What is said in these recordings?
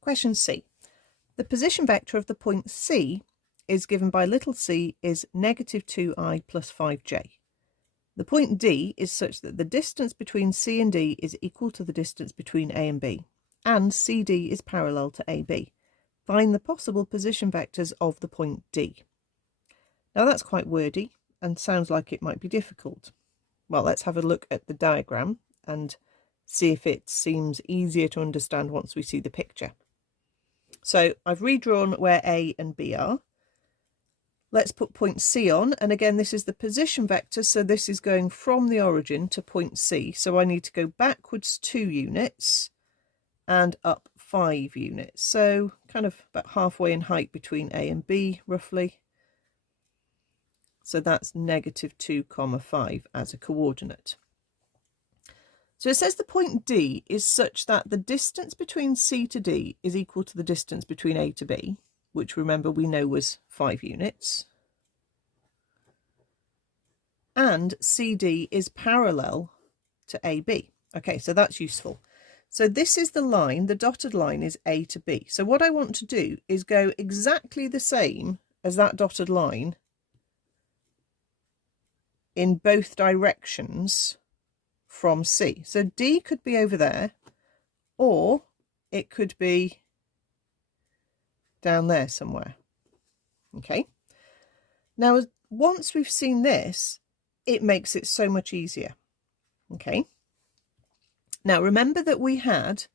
Question C. The position vector of the point C is given by little c is negative 2i plus 5j. The point D is such that the distance between C and D is equal to the distance between A and B, and CD is parallel to AB. Find the possible position vectors of the point D. Now that's quite wordy and sounds like it might be difficult. Well, let's have a look at the diagram and see if it seems easier to understand once we see the picture. So I've redrawn where A and B are. Let's put point C on, and again this is the position vector, so this is going from the origin to point C, so I need to go backwards 2 units and up 5 units, so kind of about halfway in height between A and B roughly. So that's negative 2, 5 as a coordinate. So it says the point D is such that the distance between C to D is equal to the distance between A to B, which remember we know was 5 units. And CD is parallel to AB. Okay, so that's useful. So this is the line, the dotted line is A to B. So what I want to do is go exactly the same as that dotted line in both directions from C. So D could be over there, or it could be down there somewhere. Okay, now once we've seen this, it makes it so much easier. Okay, now remember that we had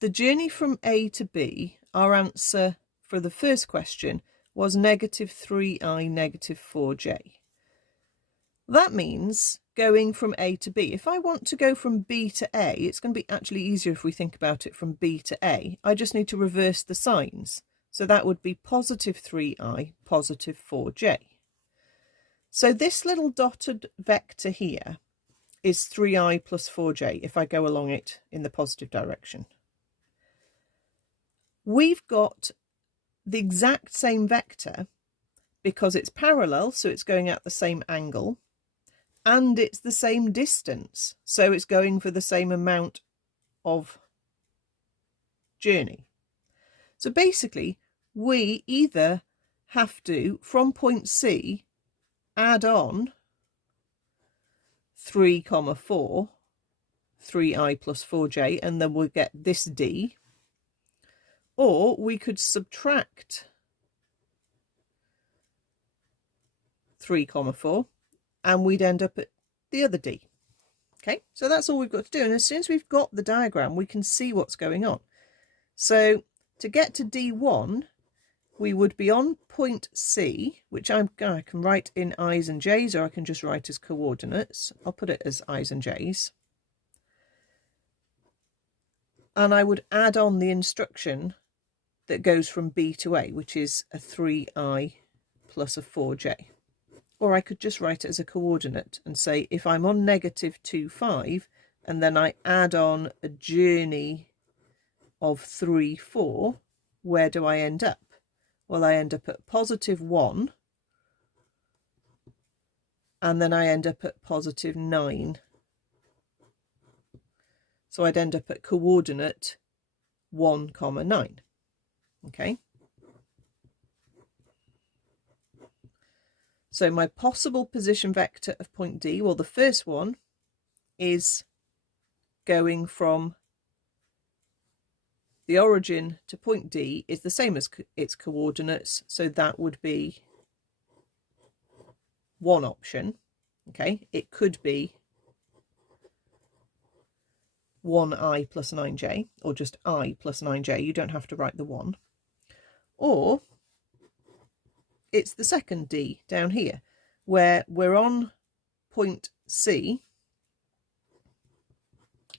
the journey from A to B. Our answer for the first question was negative 3i negative 4j. That means going from A to B. If I want to go from B to A, it's going to be actually easier if we think about it from B to A. I just need to reverse the signs. So that would be positive 3i, positive 4j. So this little dotted vector here is 3i plus 4j if I go along it in the positive direction. We've got the exact same vector because it's parallel, so it's going at the same angle, and it's the same distance, so it's going for the same amount of journey. So basically, we either have to, from point C, add on 3, 4, 3i plus 4j, and then we'll get this D, or we could subtract 3, 4, and we'd end up at the other D. Okay, so that's all we've got to do, and as soon as we've got the diagram, we can see what's going on. So to get to D1, we would be on point C, which I can write in i's and j's, or I can just write as coordinates. I'll put it as i's and j's. And I would add on the instruction that goes from B to A, which is a 3i plus a 4j. Or I could just write it as a coordinate and say, if I'm on negative 2, 5, and then I add on a journey of 3, 4, where do I end up? Well, I end up at positive 1, and then I end up at positive 9. So I'd end up at coordinate 1, 9. Okay. So my possible position vector of point D, well, the first one is going from the origin to point D is the same as its coordinates, so that would be one option. Okay, it could be 1i plus 9j, or just I plus 9j. You don't have to write the 1. Or it's the second D down here, where we're on point C.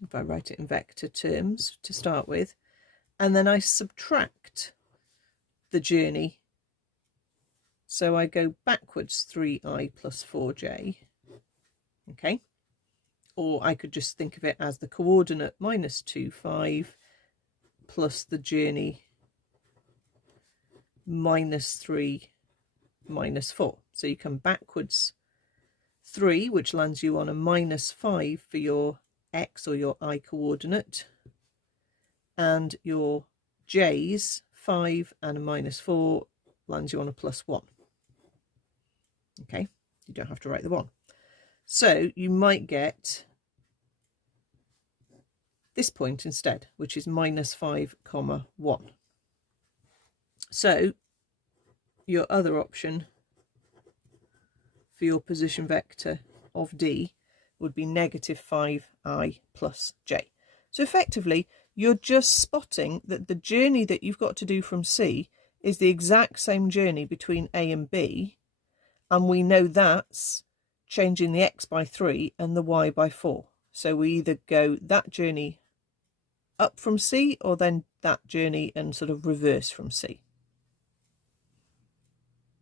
If I write it in vector terms to start with, and then I subtract the journey. So I go backwards 3i plus 4j. Okay. Or I could just think of it as the coordinate minus 2, 5 plus the journey minus 3, minus 4. So you come backwards 3, which lands you on a minus 5 for your x or your I coordinate, and your j's, 5 and a minus 4, lands you on a plus 1. Okay, you don't have to write the 1. So you might get this point instead, which is minus 5, 1. So your other option for your position vector of D would be negative 5i plus j. So effectively, you're just spotting that the journey that you've got to do from C is the exact same journey between A and B, and we know that's changing the x by 3 and the y by 4. So we either go that journey up from C or then that journey and sort of reverse from C.